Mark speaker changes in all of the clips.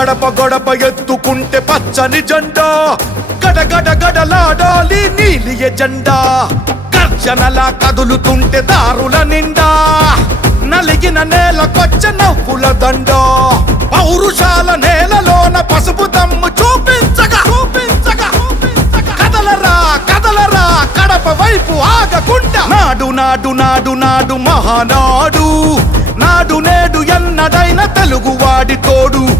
Speaker 1: గడప గడప ఎత్తుకుంటే పచ్చని జెండా. గడగడ గడలాడాలి నీలి ఎజెండా. గర్జనలా కదులుతుంటే దారుల నిండా. నలిగిన నేలకొచ్చ నవ్వుల దండ. పౌరుషాల నేలలోన పసుపు దమ్ము చూపించగా చూపించగా చూపించగా. కదలరా కదలరా కడప వైపు ఆగకుండా. నాడు నాడు నాడు నాడు మహానాడు. నాడు నేడు ఎన్నడైన తెలుగువాడి తోడు.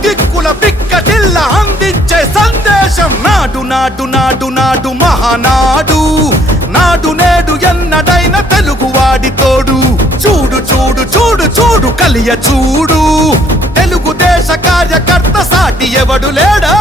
Speaker 1: దిక్కుల పిక్కటిల్ల అందించే సందేశం. నాడు నాడు నాడు నాడు మహానాడు. నాడు నేడు ఎన్నడైన తెలుగువాడి తోడు. చూడు చూడు చూడు చూడు కలియ చూడు. తెలుగుదేశ కార్యకర్త సాటి ఎవడు లేడా?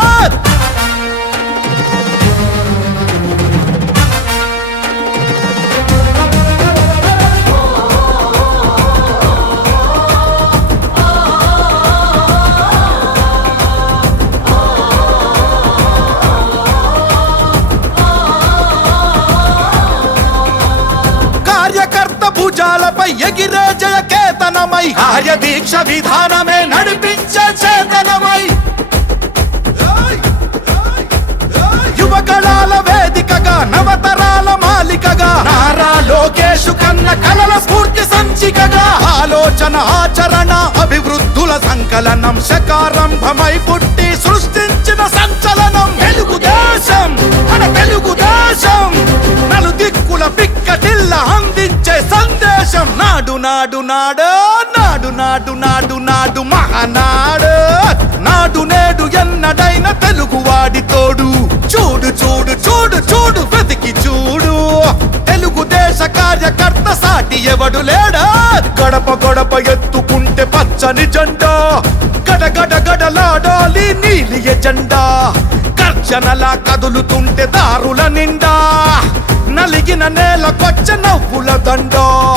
Speaker 1: కేతనమై కార్యదీక్ష విధానమే నడిపించే చేతనమై. యువకళాల వేదికగా నవతరాల మాలికగా నారా లోకేషు కన్న కలల స్ఫూర్తి సంచికగా ఆలోచన ఆచరణ అభివృద్ధుల సంకలనం శకారంభమై పుట్టి సృష్టించిన సంచలనం. తెలుగుదేశం మన తెలుగుదేశం. నాడు నాడు నాడు నాడు నాడు నాడు మహానాడు. నాడు నేడు ఎన్నడైన తెలుగువాడి తోడు. చూడు చూడు చూడు చూడు వెతికి చూడు. తెలుగుదేశ కార్యకర్త సాటి ఎవడు లేడా? గడప గడప ఎత్తుకుంటే పచ్చని జెండా. గడ గడలాడాలి నీలి ఎజెండా. గర్జనలా కదులుతుంటే దారుల నిండా. నలిగిన నేలకొచ్చ నవ్వుల దండా.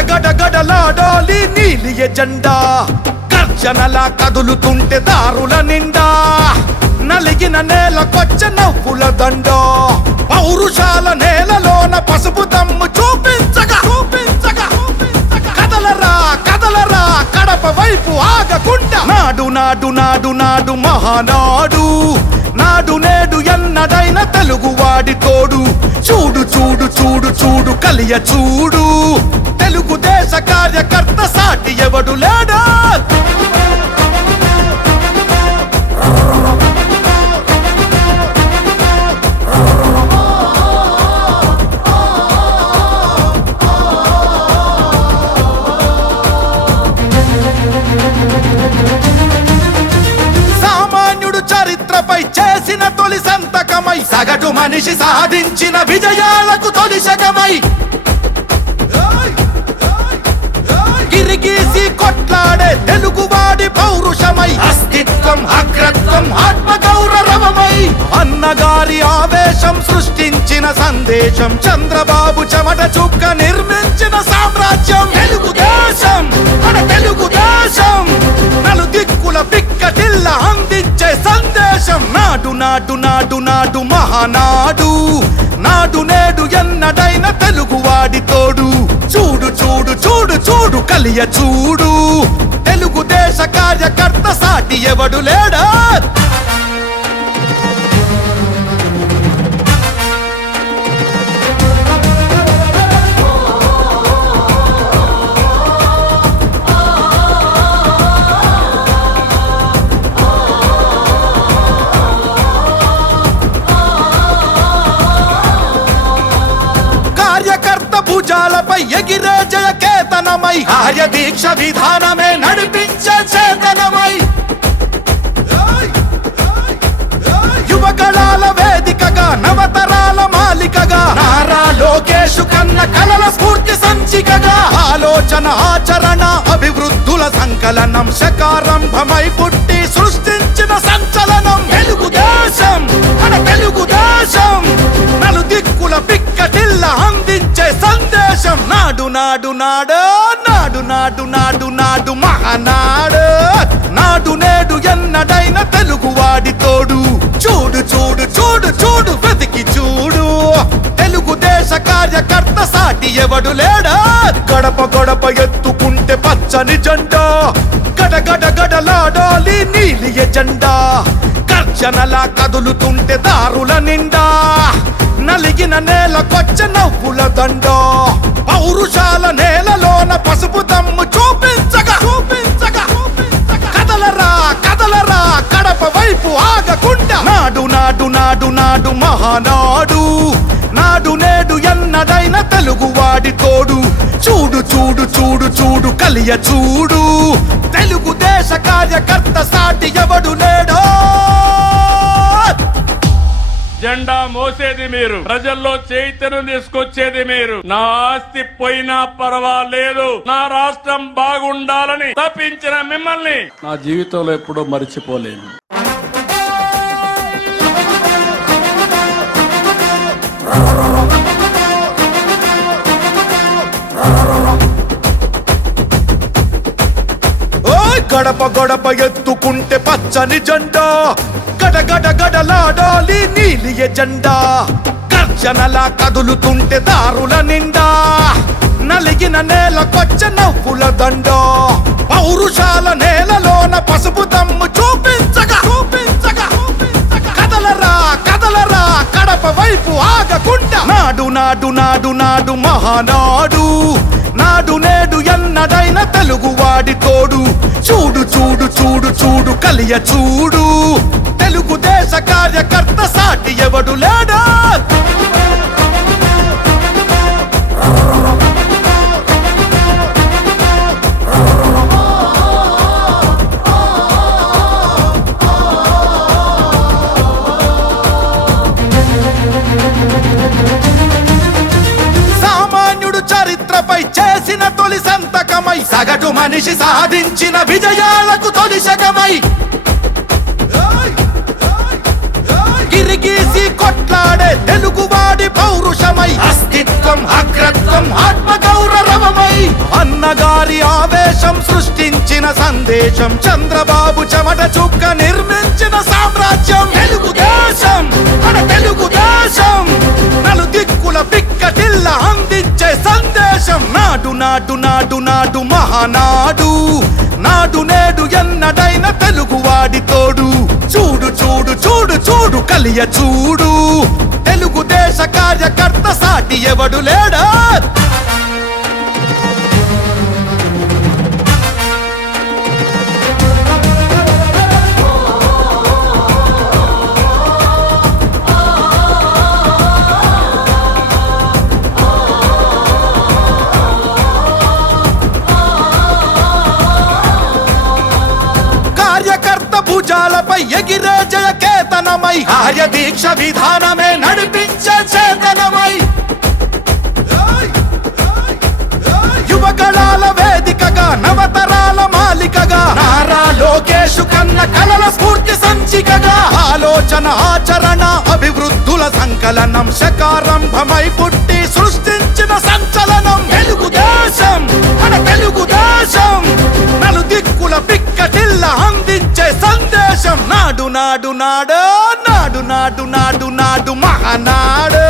Speaker 1: గడగడలాడాలి నీలి ఎజెండా. గర్జనలా కదులుతుంటే దారుల నిండా. నలిగిన నేలకొచ్చ నవ్వుల దండ. పౌరుషాల నేలలోన పసుపు దమ్ము చూపించగా చూపించగా కదలరా కదలరా కడప వైపు ఆగకుండా. నాడు నాడు నాడు నాడు మహానాడు. నాడు నేడు ఎన్నడైన తెలుగువాడి తోడు. చూడు చూడు చూడు చూడు కలియ చూడు. తెలుగుదేశ కార్యకర్త సాటి ఎవడు లేడా? చరిత్రపై చేసిన తొలి సంతకమై సగటు మనిషి సాధించిన విజయాలకు తొలి శకమై గిరిగీసి తెలుగువాడి పౌరుషమై. అస్తిత్వం అగ్రత్వం ఆత్మ గౌరవమై అన్నగారి ఆవేశం సృష్టించిన సందేశం. చంద్రబాబు చెమట చుక్క నిర్మించిన సామ్రాజ్యం. తెలుగుదేశం మన తెలుగుదేశం నలు దిక్కుల పిక్కటిల్ల అందించే సందేశం. నాడు నాడు నాడు నాడు మహానాడు. నాడు చూడు కలియ చూడు. తెలుగుదేశ కార్యకర్త సాటి ఎవడు లేడా? కార్యకర్త భుజాలపై ఎగిరే విధానమై కేతనమై కార్య దీక్ష విధానమే నడిపించ చేతనమై. యువకళాల వేదికగా నవతరాల మాలికగా నారా లోకేషు కన్న కలల స్ఫూర్తి సంచికగా ఆలోచన ఆచరణ అభివృద్ధుల సంకలనం శకారంభమై పుట్టి సృష్టించిన సంచలనం. తెలుగుదేశం మన తెలుగుదేశం నలు దిక్కుల పిక్కటిల్ల అంది దేశం నాడు నాడు నాడు నాడు నాడు నాడు నాడు మహానాడు. నాడు నేడు ఎన్నడైన తెలుగువాడి తోడు. చూడు చూడు చూడు చూడు వెతికి చూడు. తెలుగుదేశ కార్యకర్త సాటి ఎవడు లేడా? గడప గడప ఎత్తుకుంటే పచ్చని జెండా. గడ గడ గడలాడాలి నీలి ఎజెండా. గర్జనలా కదులుతుంటే దారుల నిండా. నలిగిన నేలకొచ్చ నవ్వుల దండ. పౌరుషాల నేలలోన పసుపు దమ్ము చూపించగా చూపించగా. కదలరా కదలరా కడప వైపు ఆగకుండా. నాడు నాడు నాడు నాడు మహానాడు. నాడు నేడు ఎన్నడైన తెలుగువాడి తోడు. చూడు చూడు చూడు చూడు కలియ చూడు. తెలుగుదేశ కార్యకర్త సాటి ఎవడు
Speaker 2: జెండా మోసేది మీరు. ప్రజల్లో చైతన్యం తీసుకొచ్చేది మీరు. నా ఆస్తి పోయినా పర్వాలేదు. నా రాష్ట్రం బాగుండాలని తప్పించిన మిమ్మల్ని. నా జీవితంలో ఎప్పుడూ మర్చిపోలేను.
Speaker 1: ఓయ్ గడప గడప ఎత్తుకుంటే పచ్చని జెండా. గడ గడ గడలాడాలి నీలి జెండా. గర్జనలా కదులుతుంటే దారుల నిండా. నలిగిన నేలకొచ్చ నవ్వుల దండ. పౌరుషాల నేలలోన పసుపు దమ్ము చూపించగా. చూపించగా. కదలరా కదలరా కడప వైపు ఆగకుండా. నాడు నాడు నాడు నాడు మహానాడు. నాడు నేడు ఎన్నడైన తెలుగువాడి తోడు. చూడు చూడు చూడు చూడు కలియ చూడు. దేశ కార్యకర్త సాటి ఎవడు లేడా? చరిత్రపై చేసిన తొలి సంతకమై సగటు మనిషి సాధించిన విజయాలకు తొలి శకమై తెలుగువాడి పౌరుషమై. అస్తిత్వం అగ్రత్వం ఆత్మ గౌరవమై అన్నగారి ఆవేశం సృష్టించిన సందేశం. చంద్రబాబు చెమట చుక్క నిర్మించిన సామ్రాజ్యం. తెలుగుదేశం మన తెలుగుదేశం. నలు దిక్కుల పిక్కటిల్ల అందించే సందేశం. నాడు నాడు నాడు నాడు మహానాడు. నాడు నేడు ఎన్నడైన తెలుగువాడి తోడు. చూడు చూడు చూడు చూడు కలియ చూడు. దేశ కార్యకర్త సాటి ఎవడు లేడా? కార్యకర్త భుజాలపై ఎగిరే జయ కేతనమై కార్య దీక్ష విధానమే నడిపి స్ఫూర్తి ఆలోచన ఆచరణ అభివృద్ధుల సంకలనం శకారంభమై పుట్టి సృష్టించిన సంచలనం. తెలుగుదేశం మన తెలుగుదేశం నలు దిక్కుల పిక్కటిల్ల అందించే సందేశం. నాడు నాడు నాడు నాడు నాడు నాడు నాడు మహానాడు.